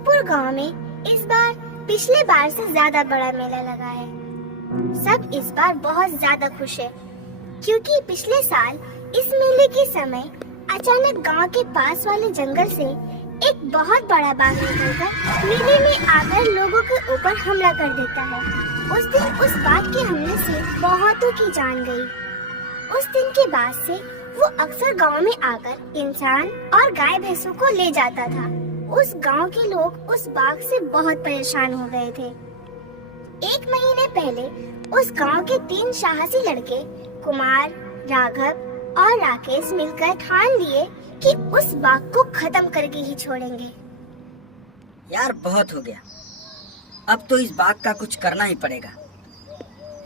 मीठापुर गांव में इस बार पिछले बार से ज्यादा बड़ा मेला लगा है। सब इस बार बहुत ज्यादा खुश है क्योंकि पिछले साल इस मेले के समय अचानक गांव के पास वाले जंगल से एक बहुत बड़ा बाघ निकलकर मेले में आकर लोगों के ऊपर हमला कर देता है। उस दिन उस बाघ के हमले से बहुतों की जान गई। उस दिन के बाद से वो अक्सर गांव में आकर इंसान और गाय भैंसों को ले जाता था। उस गांव के लोग उस बाघ से बहुत परेशान हो गए थे। 1 महीने पहले उस गांव के 3 साहसी लड़के कुमार, राघव और राकेश मिलकर ठान लिए कि उस बाघ को खत्म करके ही छोड़ेंगे। यार बहुत हो गया, अब तो इस बाघ का कुछ करना ही पड़ेगा,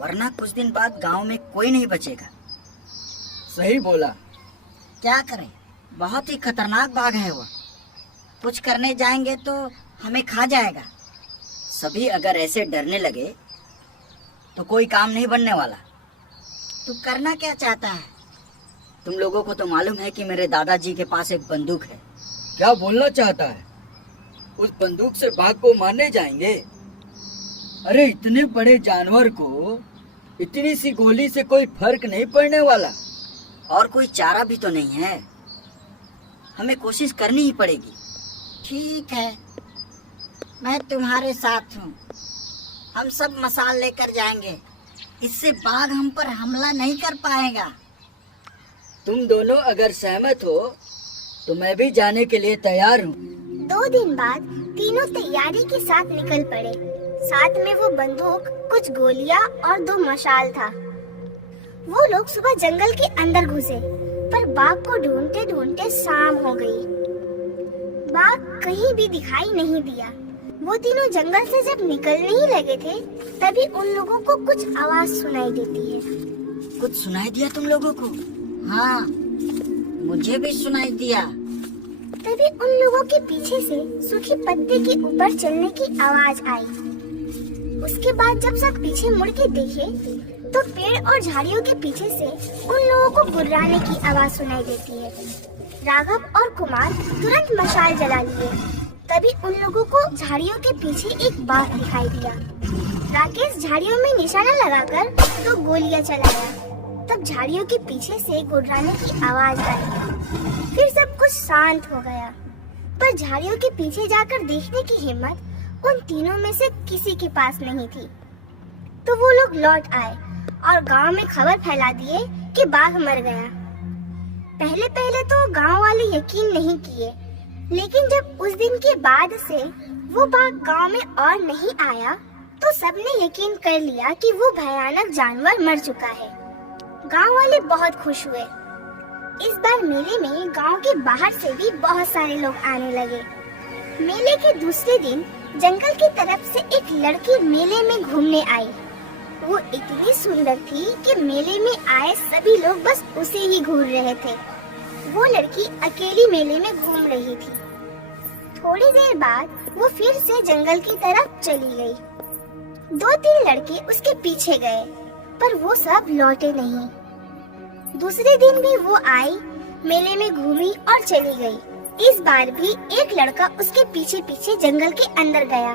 वरना कुछ दिन बाद गांव में कोई नहीं बचेगा। सही बोला। क्या करें, बहुत ही खतरनाक बाघ है वो। कुछ करने जाएंगे तो हमें खा जाएगा। सभी अगर ऐसे डरने लगे तो कोई काम नहीं बनने वाला। तू करना क्या चाहता है? तुम लोगों को तो मालूम है कि मेरे दादाजी के पास एक बंदूक है। क्या बोलना चाहता है? उस बंदूक से बाघ को मारने जाएंगे? अरे इतने बड़े जानवर को इतनी सी गोली से कोई फर्क नहीं पड़ने वाला। और कोई चारा भी तो नहीं है, हमें कोशिश करनी ही पड़ेगी। ठीक है, मैं तुम्हारे साथ हूँ। हम सब मसाल लेकर जाएंगे, इससे बाघ हम पर हमला नहीं कर पाएगा। तुम दोनों अगर सहमत हो तो मैं भी जाने के लिए तैयार हूँ। 2 दिन बाद तीनों तैयारी के साथ निकल पड़े। साथ में वो बंदूक, कुछ गोलियां और 2 मशाल था। वो लोग सुबह जंगल के अंदर घुसे, पर बाघ को ढूंढते ढूंढते शाम हो गई। बाघ कहीं भी दिखाई नहीं दिया। वो तीनों जंगल से जब निकलने ही लगे थे, तभी उन लोगों को कुछ आवाज सुनाई देती है। कुछ सुनाई दिया तुम लोगों को? हाँ, मुझे भी सुनाई दिया। तभी उन लोगों के पीछे से सूखे पत्ते के ऊपर चलने की आवाज आई। उसके बाद जब सब पीछे मुड़ के देखे तो पेड़ और झाड़ियों के पीछे से उन लोगों को गुर्राने की आवाज सुनाई देती है। राघव और कुमार तुरंत मशाल जला लिए। तभी उन लोगों को झाड़ियों के पीछे एक बाघ दिखाई दिया। राकेश झाड़ियों में निशाना लगाकर 2 गोलियां चलाया। तब झाड़ियों के पीछे से गुर्राने की आवाज आई। फिर सब कुछ शांत हो गया, पर झाड़ियों के पीछे जाकर देखने की हिम्मत उन तीनों में से किसी के पास नहीं थी। तो वो लोग लौट आए और गांव में खबर फैला दिए कि बाघ मर गया। पहले पहले तो गांव वाले यकीन नहीं किए, लेकिन जब उस दिन के बाद से वो बाघ गांव में और नहीं आया, तो सबने यकीन कर लिया कि वो भयानक जानवर मर चुका है। गांव वाले बहुत खुश हुए। इस बार मेले में गांव के बाहर से भी बहुत सारे लोग आने लगे। मेले के दूसरे दिन जंगल की तरफ से एक लड़की मेले में घूमने आई। वो इतनी सुंदर थी कि मेले में आए सभी लोग बस उसे ही घूर रहे थे। वो लड़की अकेली मेले में घूम रही थी। थोड़ी देर बाद वो फिर से जंगल की तरफ चली गई। 2-3 लड़के उसके पीछे गए, पर वो सब लौटे नहीं। दूसरे दिन भी वो आई, मेले में घूमी और चली गई। इस बार भी एक लड़का उसके पीछे पीछे जंगल के अंदर गया।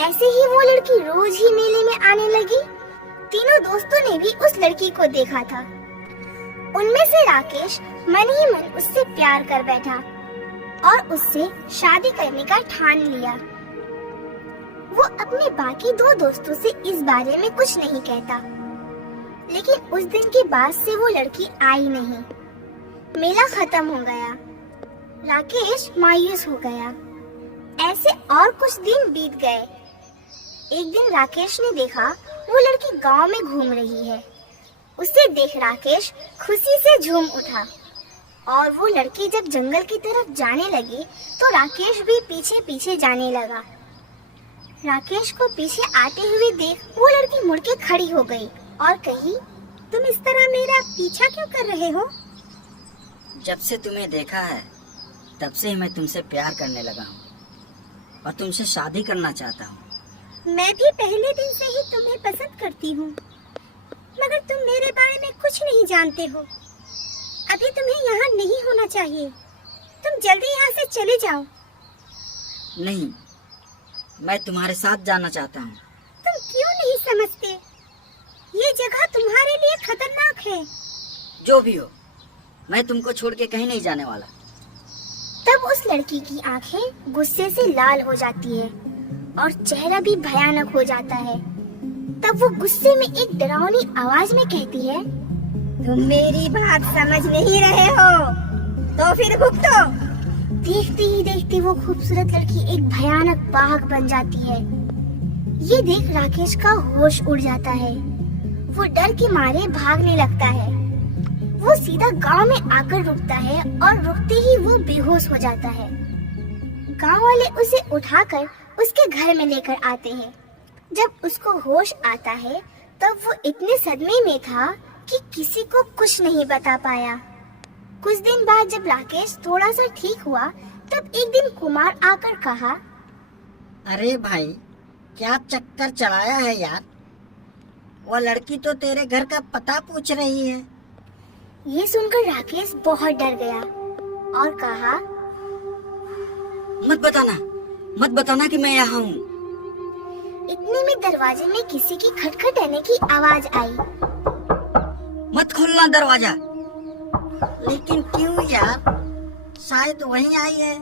ऐसे ही वो लड़की रोज ही मेले में आने लगी। तीनों दोस्तों ने भी उस लड़की को देखा था। उनमें से राकेश मन ही मन उससे प्यार कर बैठा और उससे शादी करने का ठान लिया। वो अपने बाकी 2 दोस्तों से इस बारे में कुछ नहीं कहता, लेकिन उस दिन के बाद से वो लड़की आई नहीं। मेला खत्म हो गया। राकेश मायूस हो गया। ऐसे और कुछ दिन बीत गए। एक दिन राकेश ने देखा वो लड़की गांव में घूम रही है। उसे देख राकेश खुशी से झूम उठा और वो लड़की जब जंगल की तरफ जाने लगी तो राकेश भी पीछे पीछे जाने लगा। राकेश को पीछे आते हुए देख वो लड़की मुड़ के खड़ी हो गई और कही, तुम इस तरह मेरा पीछा क्यों कर रहे हो? जब से तुम्हें देखा है तब से ही मैं तुमसे प्यार करने लगा हूँ और तुमसे शादी करना चाहता हूँ। मैं भी पहले दिन से ही तुम्हें पसंद करती हूँ, मगर तुम मेरे बारे में कुछ नहीं जानते हो। अभी तुम्हें यहाँ नहीं होना चाहिए। तुम जल्दी यहाँ से चले जाओ। नहीं, मैं तुम्हारे साथ जाना चाहता हूँ। तुम क्यों नहीं समझते? ये जगह तुम्हारे लिए खतरनाक है। जो भी हो, मैं तुमको छोड़ के कहीं नहीं जाने वाला। तब उस लड़की की आंखें गुस्से से लाल हो जाती है और चेहरा भी भयानक हो जाता है। तब वो गुस्से में एक डरावनी आवाज में कहती है, तुम मेरी बात समझ नहीं रहे हो, तो फिर भुगतो। देखते ही देखते वो खूबसूरत लड़की एक भयानक बाघ बन जाती है। ये देख राकेश का होश उड़ जाता है। वो डर के मारे भागने लगता है। वो सीधा गांव में आकर रुकता है और रुकते ही वो बेहोश हो जाता है। गांव वाले उसे उठाकर उसके घर में लेकर आते हैं। जब उसको होश आता है तब वो इतने सदमे में था कि किसी को कुछ नहीं बता पाया। कुछ दिन बाद जब राकेश थोड़ा सा ठीक हुआ तब एक दिन कुमार आकर कहा, अरे भाई, क्या चक्कर चलाया है यार? वो लड़की तो तेरे घर का पता पूछ रही है। ये सुनकर राकेश बहुत डर गया और कहा, मत बताना कि मैं यहाँ हूँ। इतने में दरवाजे में किसी की खटखटाने की आवाज आई। मत खोलना दरवाजा। लेकिन क्यों यार? शायद वहीं आई है।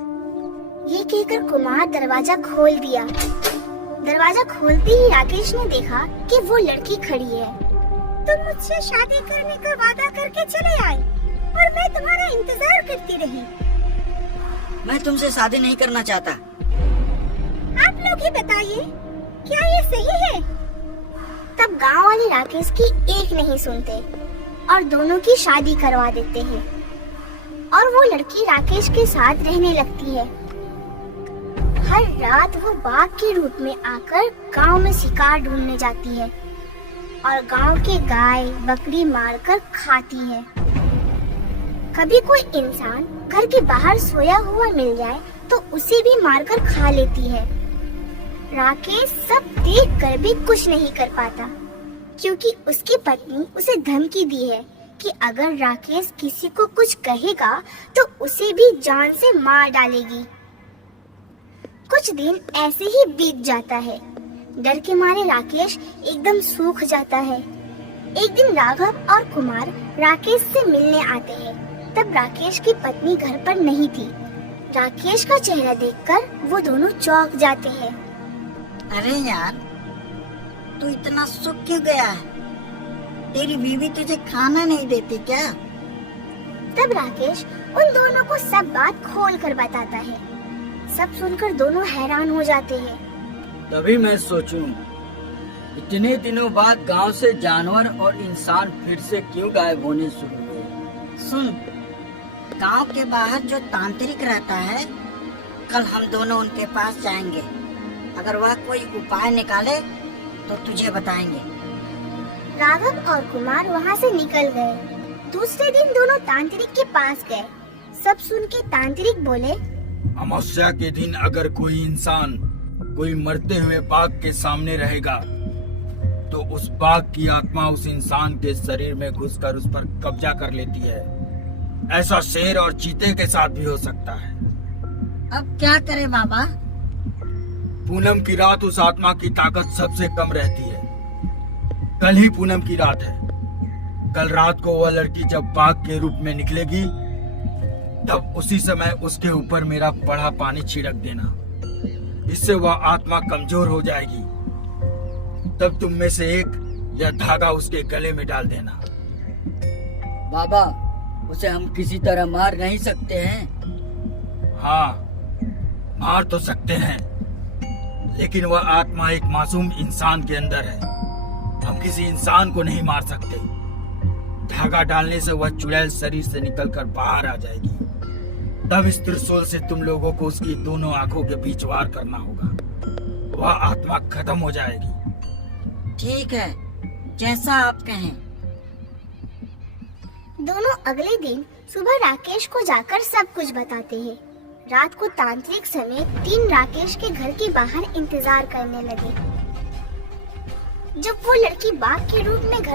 ये कहकर कुमार दरवाजा खोल दिया। दरवाजा खोलते ही राकेश ने देखा कि वो लड़की खड़ी है। तुम मुझसे शादी करने का वादा करके चले आए और मैं तुम्हारा इंतजार करती रही। मैं तुमसे शादी नहीं करना चाहता। आप लोग ही बताइए, क्या ये सही है? तब गांव वाले राकेश की एक नहीं सुनते और दोनों की शादी करवा देते हैं और वो लड़की राकेश के साथ रहने लगती है। हर रात वो बाघ के रूप में आकर गांव में शिकार ढूंढने जाती है और गांव के गाय बकरी मारकर खाती है। कभी कोई इंसान घर के बाहर सोया हुआ मिल जाए तो उसे भी मारकर खा लेती है। राकेश सब देखकर भी कुछ नहीं कर पाता क्योंकि उसकी पत्नी उसे धमकी दी है कि अगर राकेश किसी को कुछ कहेगा तो उसे भी जान से मार डालेगी। कुछ दिन ऐसे ही बीत जाता है। डर के मारे राकेश एकदम सूख जाता है। एक दिन राघव और कुमार राकेश से मिलने आते हैं। तब राकेश की पत्नी घर पर नहीं थी। राकेश का चेहरा देखकर वो दोनों चौंक जाते हैं। अरे यार, तू इतना सूख क्यों गया है? तेरी बीवी तुझे खाना नहीं देती क्या? तब राकेश उन दोनों को सब बात खोल कर बताता है। सब सुनकर दोनों हैरान हो जाते हैं। तभी मैं सोचूं, इतने दिनों बाद गांव से जानवर और इंसान फिर से क्यों गायब होने शुरू हुए। सुन, गांव के बाहर जो तांत्रिक रहता है, कल हम दोनों उनके पास जाएंगे। अगर वह कोई उपाय निकाले तो तुझे बताएंगे। राघव और कुमार वहाँ से निकल गए। दूसरे दिन दोनों तांत्रिक के पास गए। सब सुन के तांत्रिक बोले, अमावस्या के दिन अगर कोई इंसान कोई मरते हुए बाघ के सामने रहेगा तो उस बाघ की आत्मा उस इंसान के शरीर में घुसकर उस पर कब्जा कर लेती है। ऐसा शेर और चीते के साथ भी हो सकता है। अब क्या करे बाबा? पूनम की रात उस आत्मा की ताकत सबसे कम रहती है। कल ही पूनम की रात है। कल रात को वह लड़की जब बाघ के रूप में निकलेगी तब उसी समय उसके ऊपर मेरा पड़ा पानी छिड़क देना। इससे वह आत्मा कमजोर हो जाएगी। तब तुम में से एक यह धागा उसके गले में डाल देना। बाबा, उसे हम किसी तरह मार नहीं सकते हैं? हाँ, मार तो सकते हैं, लेकिन वह आत्मा एक मासूम इंसान के अंदर है। हम किसी इंसान को नहीं मार सकते। धागा डालने से वह चुड़ैल शरीर से निकलकर बाहर आ जाएगी। तब इस त्रिशूल से तुम लोगों को उसकी दोनों आंखों के बीच वार करना होगा। वह आत्मा खत्म हो जाएगी। ठीक है, जैसा आप कहें। दोनों अगले दिन सुबह राकेश को जाकर सब कुछ बताते हैं। रात को तांत्रिक समेत 3 राकेश के घर के बाहर इंतजार करने लगे। जब वो लड़की बाघ के रूप में घर